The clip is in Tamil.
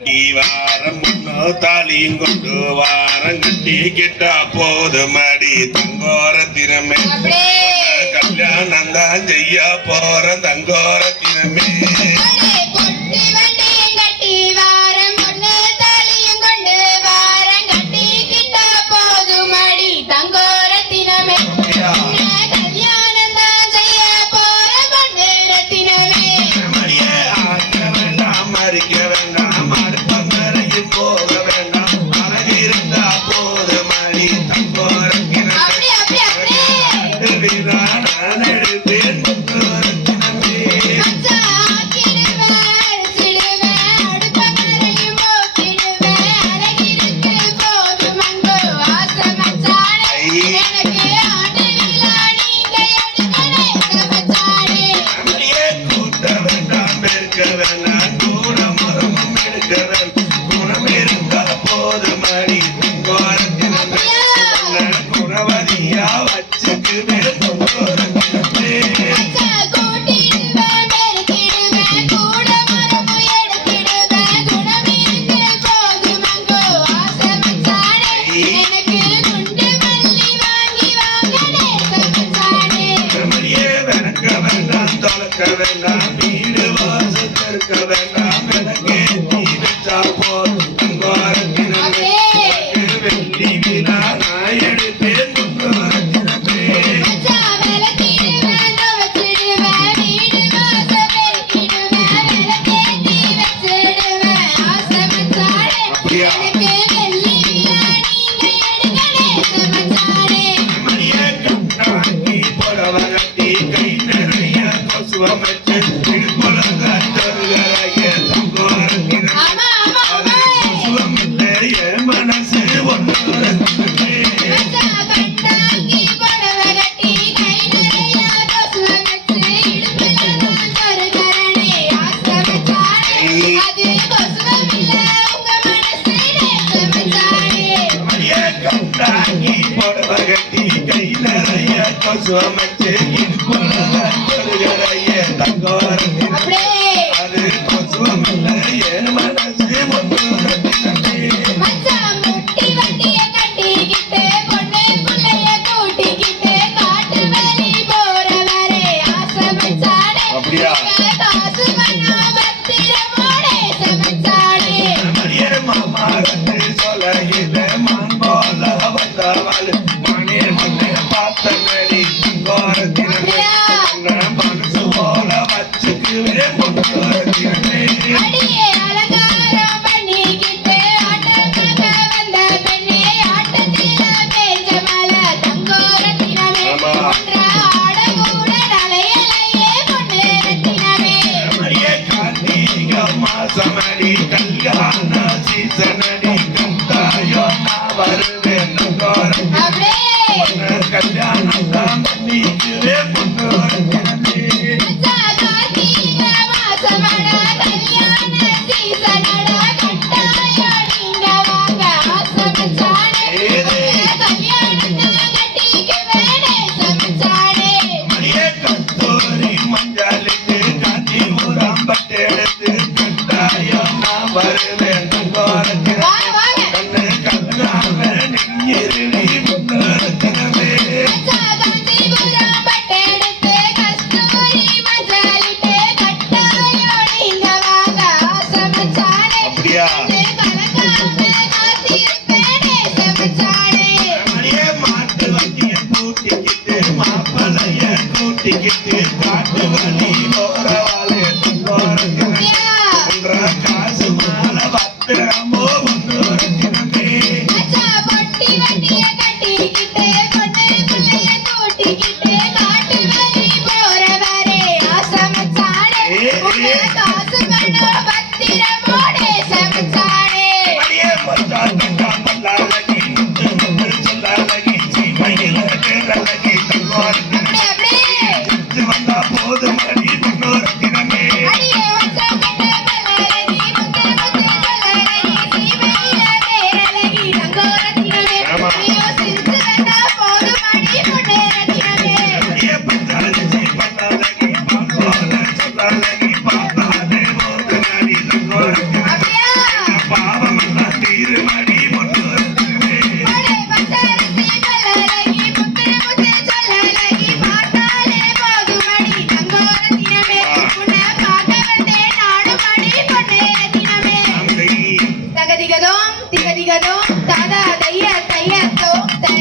வாரம் முன்னோ தாலியும் கொண்டு வாரம் கட்டி கிட்டா போதுமடி தங்கோர திறமே கல்யாணம் தான் செய்ய போற தங்கோர திறமே வீடு வாசத்திற்க வேண்டாம் எனக்கு நீ வச்சா போதும் வெள்ளி விழா நான் எடுப்பேன் சுவமச்சு அது சுவமில்ல என் மனசு அப்படியா மாமா சொல்ல மான் போல வந்தவள் மணி மண்ணை பார்த்த நடி மனசு போல வச்சுக்குவே மாசமடி கல்யாண சீசனடி கந்தாயோ நான் வருவேன் கல்யாணம் தான் பண்ணிக்குவே பொண்ணு கஸ்தூரி மஞ்சாலுக்கு காஞ்சி ஊராம்பட்டு எடுத்து கட்டாயோ நான் வருவேன் கண்ணு கல்லாம நெஞ்சிருடி முன்னே மாட்டு வண்டிய கூட்டிக்கிட்டு மாப்பளைய கூட்டிக்கிட்டு காட்டு வழி போறவாளே காசு மால பத்திரமோ ஒன்று வந்தா போதும் திகதிகதோம் திகதிகதோம் தாதா தைய தைய தோம் தை